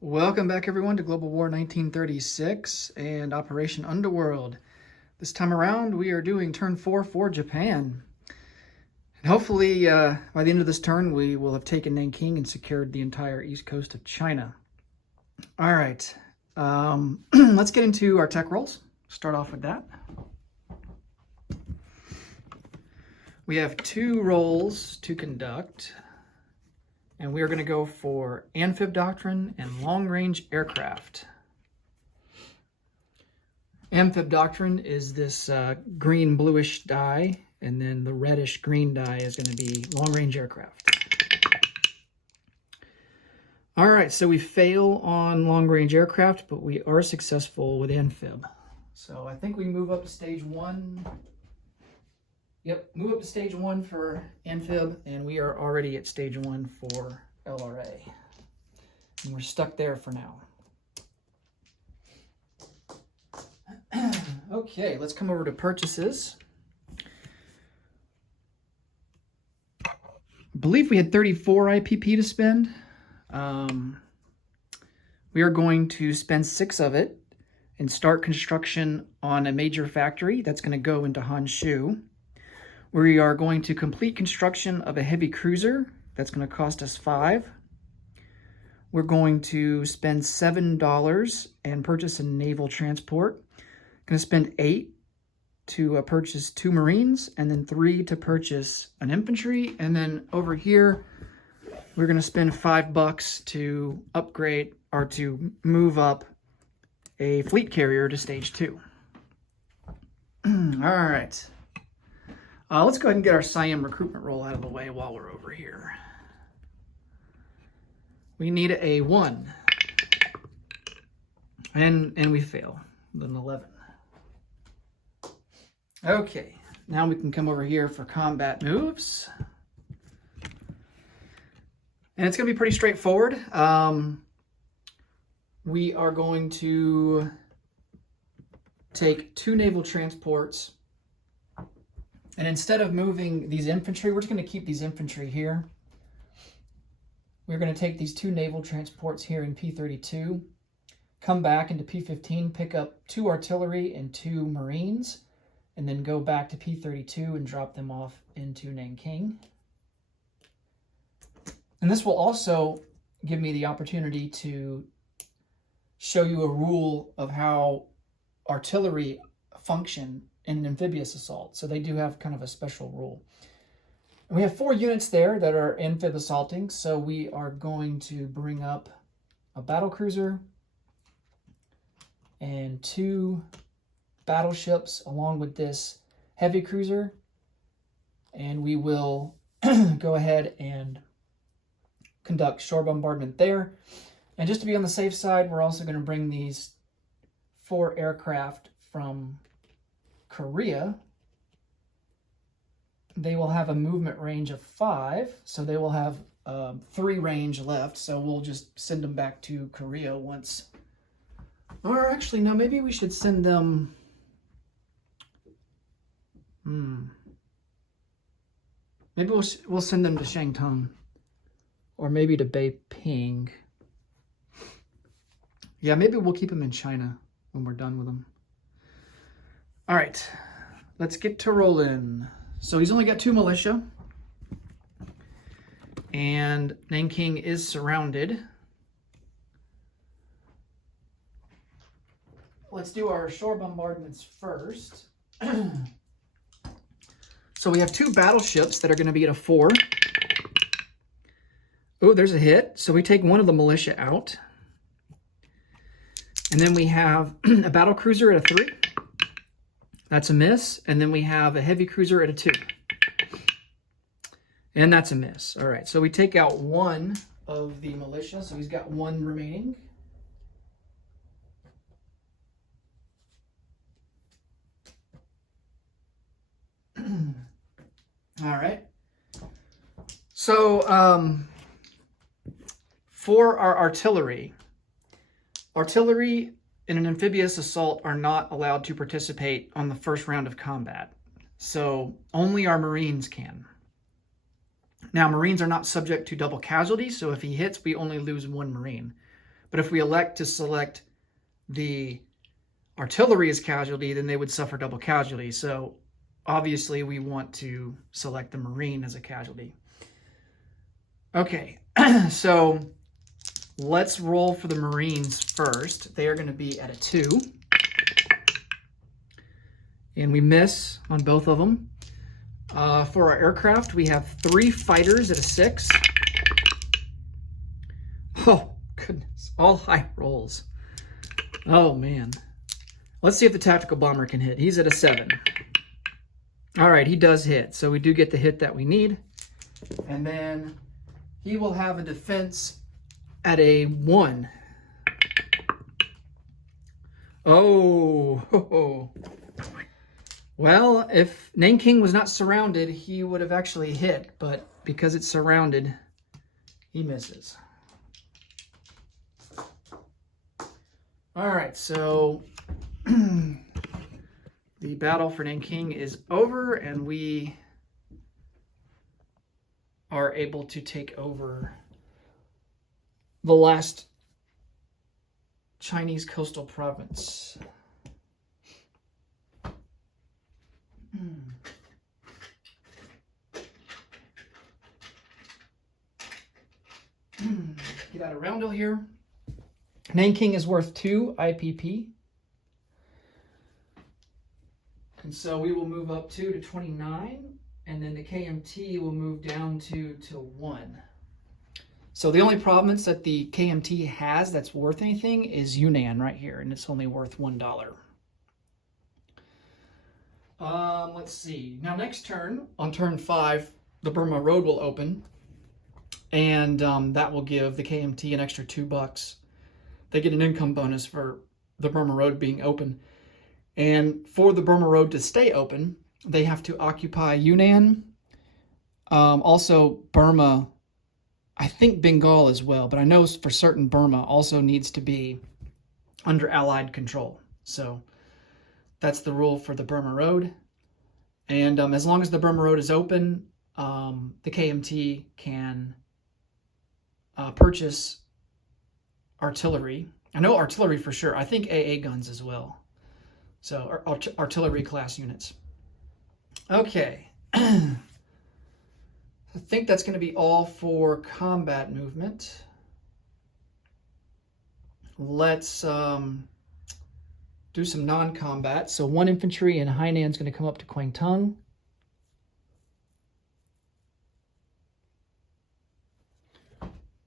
Welcome back, everyone, to Global War 1936 and Operation Underworld. This time around, we are doing turn 4 for Japan. And hopefully, by the end of this turn, we will have taken Nanking and secured the entire east coast of China. All right, let's get into our tech rolls. Start off with that. We have 2 rolls to conduct. And we are going to go for Amphib Doctrine and Long-Range Aircraft. Amphib Doctrine is this green-bluish die, and then the reddish-green die is going to be Long-Range Aircraft. All right, so we fail on Long-Range Aircraft, but we are successful with Amphib. So I think we move up to stage 1. Yep, move up to stage 1 for Amphib, and we are already at stage 1 for LRA. And we're stuck there for now. Okay, let's come over to purchases. I believe we had 34 IPP to spend. We are going to spend 6 of it and start construction on a major factory that's going to go into Honshu. We are going to complete construction of a heavy cruiser. That's going to cost us 5. We're going to spend $7 and purchase a naval transport. Going to spend 8 to purchase 2 Marines, and then 3 to purchase an infantry. And then over here, we're going to spend $5 to upgrade or to move up a fleet carrier to stage 2. All right. Let's go ahead and get our Siam recruitment roll out of the way while we're over here. We need a 1. And we fail with an 11. Okay, now we can come over here for combat moves. And it's going to be pretty straightforward. We are going to take 2 naval transports. And instead of moving these infantry, we're just going to keep these infantry here. We're going to take these 2 naval transports here in P32, come back into P15, pick up 2 artillery and 2 Marines, and then go back to P32 and drop them off into Nanking. And this will also give me the opportunity to show you a rule of how artillery function in an amphibious assault. So they do have kind of a special rule. And we have 4 units there that are amphib assaulting. So we are going to bring up a battle cruiser and 2 battleships along with this heavy cruiser. And we will go ahead and conduct shore bombardment there. And just to be on the safe side, we're also going to bring these 4 aircraft from Korea. They will have a movement range of 5, so they will have 3 range left, so we'll just send them back to Korea once. Or actually, no, maybe we should send them... Maybe we'll send them to Shantung, or maybe to Beiping. Yeah, maybe we'll keep them in China when we're done with them. All right, let's get to rolling. So he's only got 2 militia, and Nanking is surrounded. Let's do our shore bombardments first. So we have 2 battleships that are going to be at a 4. Oh, there's a hit. So we take one of the militia out. And then we have a battle cruiser at a 3. That's a miss. And then we have a heavy cruiser at a 2. And that's a miss. All right, so we take out 1 of the militia. So he's got 1 remaining. All right. So for our artillery in an amphibious assault are not allowed to participate on the first round of combat. So only our Marines can. Now, Marines are not subject to double casualty, so if he hits, we only lose 1 Marine. But if we elect to select the artillery as casualty, then they would suffer double casualty. So obviously we want to select the Marine as a casualty. Okay, so let's roll for the Marines first. They are going to be at a 2. And we miss on both of them. For our aircraft, we have 3 fighters at a 6. Oh, goodness. All high rolls. Oh, man. Let's see if the tactical bomber can hit. He's at a 7. All right, he does hit. So we do get the hit that we need. And then he will have a defense at a 1. Oh. Well, if Nanking was not surrounded, he would have actually hit. But because it's surrounded, he misses. All right, so the battle for Nanking is over, and we are able to take over the last Chinese coastal province. Get out of roundel here. Nanking is worth 2 IPP. And so we will move up 2 to 29, and then the KMT will move down to 1. So the only province that the KMT has that's worth anything is Yunnan right here, and it's only worth $1. Let's see. Now next turn, on turn 5, the Burma Road will open, and that will give the KMT an extra $2. They get an income bonus for the Burma Road being open. And for the Burma Road to stay open, they have to occupy Yunnan, also Burma, I think Bengal as well, but I know for certain Burma also needs to be under Allied control. So that's the rule for the Burma Road. And as long as the Burma Road is open, the KMT can purchase artillery. I know artillery for sure. I think AA guns as well. So artillery class units. Okay. I think that's going to be all for combat movement. Let's do some non-combat. So 1 infantry in Hainan is going to come up to Kwangtung.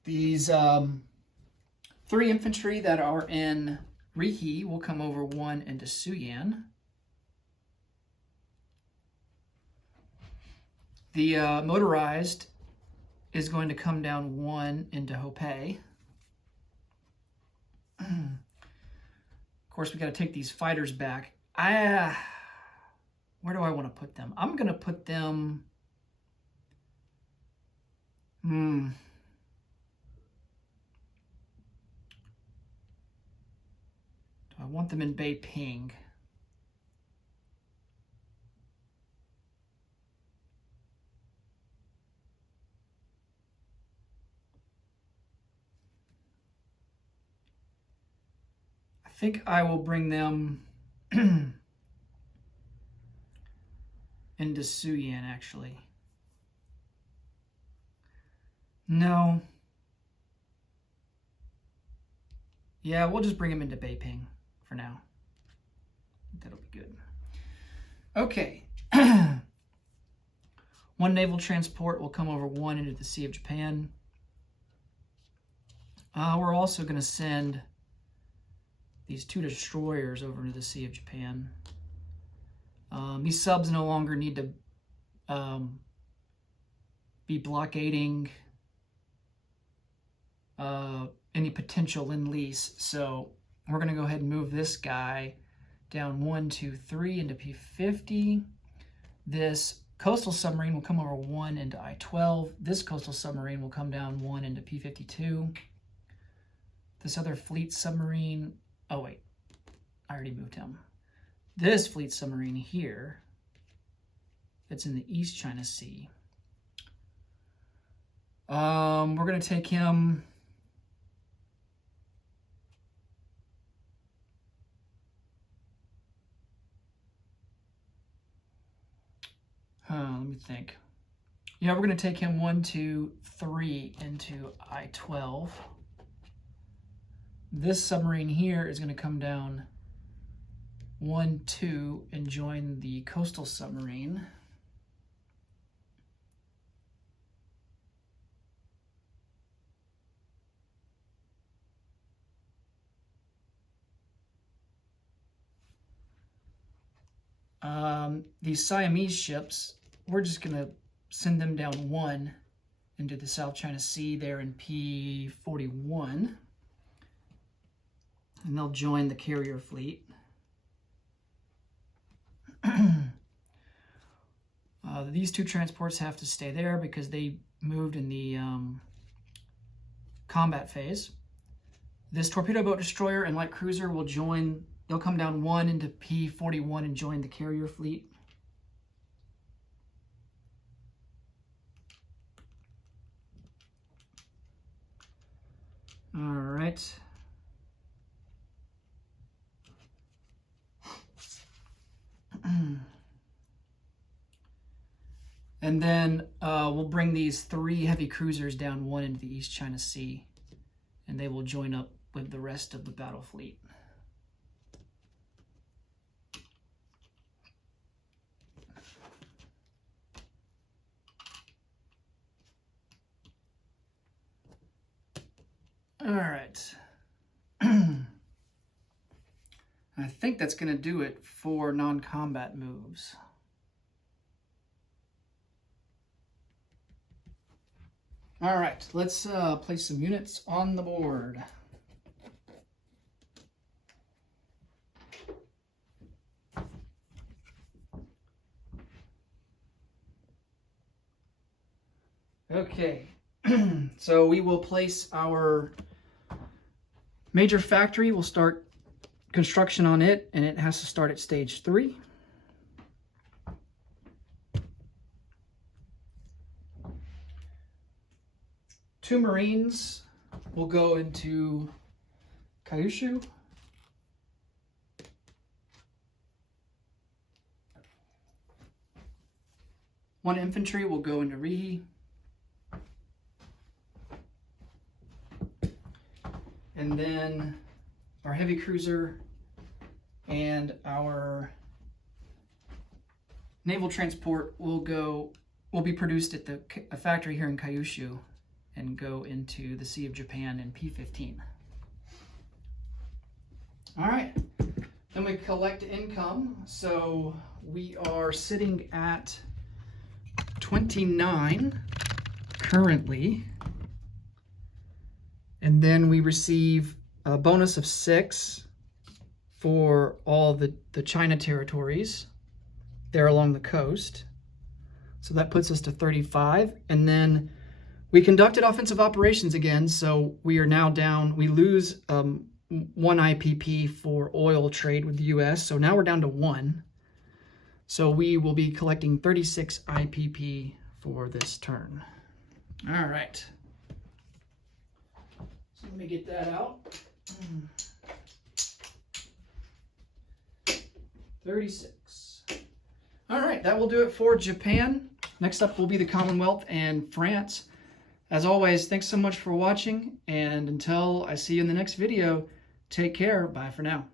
These 3 infantry that are in Rihi will come over 1 into Suyan. The motorized is going to come down 1 into Hopei. Of course, we got to take these fighters back. Where do I want to put them? I'm going to put them... Do I want them in Beiping? I think I will bring them into Suyan, actually. No. Yeah, we'll just bring them into Beiping for now. That'll be good. Okay. 1 naval transport will come over 1 into the Sea of Japan. We're also going to send these 2 destroyers over into the Sea of Japan. These subs no longer need to be blockading any potential Lend-Lease. So we're going to go ahead and move this guy down 1, 2, 3 into P50. This coastal submarine will come over 1 into I-12. This coastal submarine will come down 1 into P52. This other fleet submarine... Oh, wait. I already moved him. This fleet submarine here, that's in the East China Sea. We're going to take him Let me think. Yeah, we're going to take him 1, 2, 3 into I-12. This submarine here is going to come down 1, 2 and join the coastal submarine. These Siamese ships, we're just going to send them down 1 into the South China Sea there in P41. And they'll join the carrier fleet. These 2 transports have to stay there because they moved in the combat phase. This torpedo boat destroyer and light cruiser will join. They'll come down 1 into P41 and join the carrier fleet. All right. And then we'll bring these 3 heavy cruisers down 1 into the East China Sea, and they will join up with the rest of the battle fleet. All right. I think that's going to do it for non-combat moves. All right, let's place some units on the board. Okay, so we will place our major factory. We'll start construction on it, and it has to start at stage 3. Two Marines will go into Kyushu. One infantry will go into Rihi. And then our heavy cruiser and our naval transport will be produced at the factory here in Kyushu and go into the Sea of Japan in P15. All right, then we collect income. So we are sitting at 29 currently. And then we receive a bonus of 6 for all the China territories there along the coast. So that puts us to 35. And then we conducted offensive operations again. So we are now down, we lose 1 IPP for oil trade with the US. So now we're down to 1. So we will be collecting 36 IPP for this turn. All right. So let me get that out. 36. All right, that will do it for Japan. Next up will be the Commonwealth and France. As always, thanks so much for watching, and until I see you in the next video, take care. Bye for now.